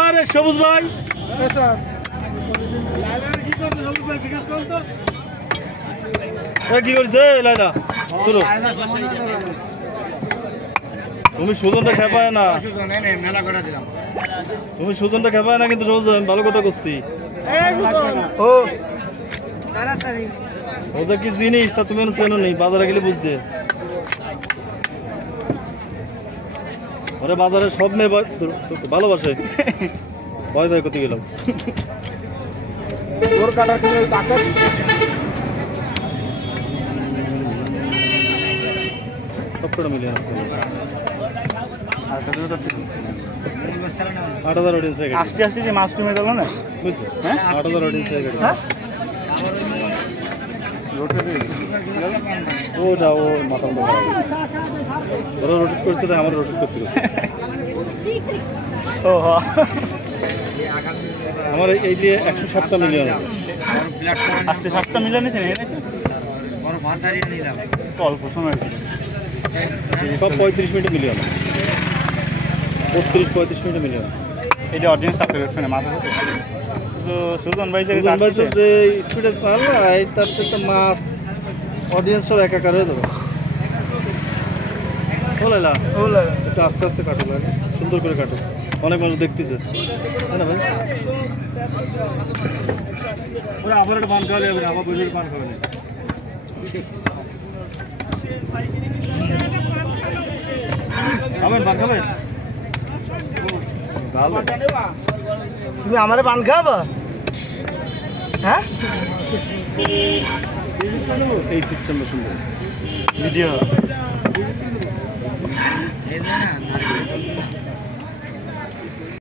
আরে সবুজ ভাই কি করছে লাইলা চলো তুমি সুজনটা খেপায় না তুমি সুজনটা খেপায় না কিন্তু সবুজ ভালো কথা করছি ও ওটা কি জিনিস তা তুমি চেনো নি বাজারে গেলে বুঝতে ওরে বাজারে সব মেয়ে ভালোবাসে ভয় ভয় করতে গেলাম তোর কাটা সবকটা মিলিয়ে 8,000 অডিয়েন্স হয়ে গেছে আস্তে আস্তে যে মাছ তুমি গেল না বুঝছো হ্যাঁ 8,000 অডিয়েন্স হয়ে গেছে হ্যাঁ ওটা ও মাথা ওরা রোটেট করছে তাই আমার রোটেট করতে গেছে ও হ্যাঁ আমার এই দিয়ে 107টা মিলিয়ন আজকে 7টা মিলিয়ন নিয়েছে বড় ভাত হারিয়ে নিলাম অল্প সময় সব 35 মিনিটে মিলিয়ন 35 মিনিটে মিলিয়ন এটা অডিয়েন্স থাকতে পারছে না মাথা তো সুজন ভাই যে স্পিডে চালায় তাতে তো মাছ অডিয়েন্স সব একাকার হয়ে যাবে ওলাইলা একটু আস্তে আস্তে কাটো লাগে সুন্দর করে কাটো অনেক মানুষ দেখতেছে তাই না ভাই ওরা আবার একটা পান খাওয়ালে আবার বইলের পান খাওয়ালে পান খাবে তুমি আমারে পান খাওয়াবা হ্যাঁ এই সিস্টেমটা সুন্দর ভিডিও